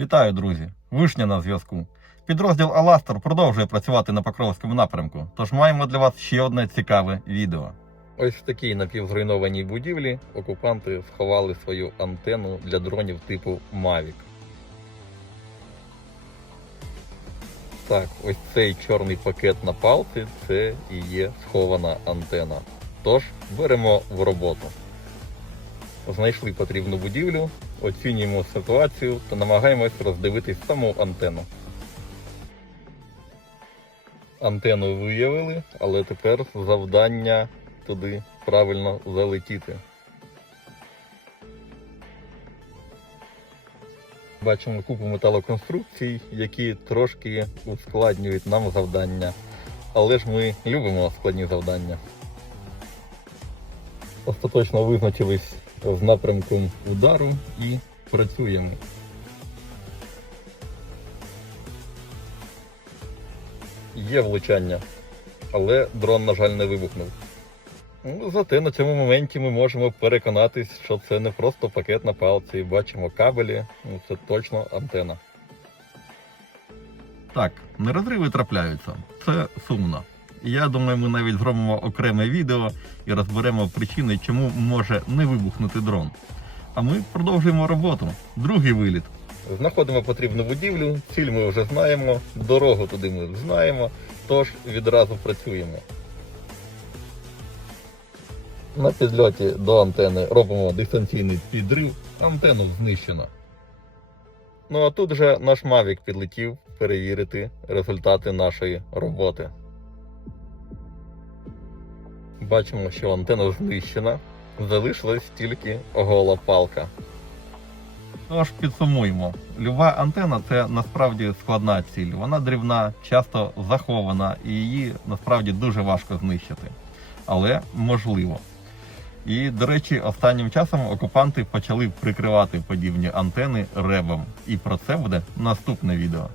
Вітаю, друзі! Вишня на зв'язку. Підрозділ Аластер продовжує працювати на Покровському напрямку, тож маємо для вас ще одне цікаве відео. Ось в такій напівзруйнованій будівлі окупанти сховали свою антенну для дронів типу Mavic. Так, ось цей чорний пакет на палці це і є схована антена. Тож беремо в роботу. Знайшли потрібну будівлю, оцінюємо ситуацію та намагаємось роздивитись саму антенну. Антенну виявили, але тепер завдання туди правильно залетіти. Бачимо купу металоконструкцій, які трошки ускладнюють нам завдання. Але ж ми любимо складні завдання. Остаточно визначились з напрямком удару і працюємо. Є влучання, але дрон, на жаль, не вибухнув. Ну, зате на цьому моменті ми можемо переконатись, що це не просто пакет на палці. Бачимо кабелі, ну це точно антена. Так, нерозриви трапляються. Це сумно. Я думаю, ми навіть зробимо окреме відео і розберемо причини, чому може не вибухнути дрон. А ми продовжуємо роботу. Другий виліт. Знаходимо потрібну будівлю, ціль ми вже знаємо, дорогу туди ми знаємо, тож відразу працюємо. На підльоті до антени робимо дистанційний підрив, антенну знищено. Ну а тут вже наш Mavic підлетів перевірити результати нашої роботи. Бачимо, що антенна знищена, залишилась тільки гола палка. Тож підсумуємо, люба антена це насправді складна ціль. Вона дрібна, часто захована і її насправді дуже важко знищити. Але можливо. І, до речі, останнім часом окупанти почали прикривати подібні антени ребом. І про це буде наступне відео.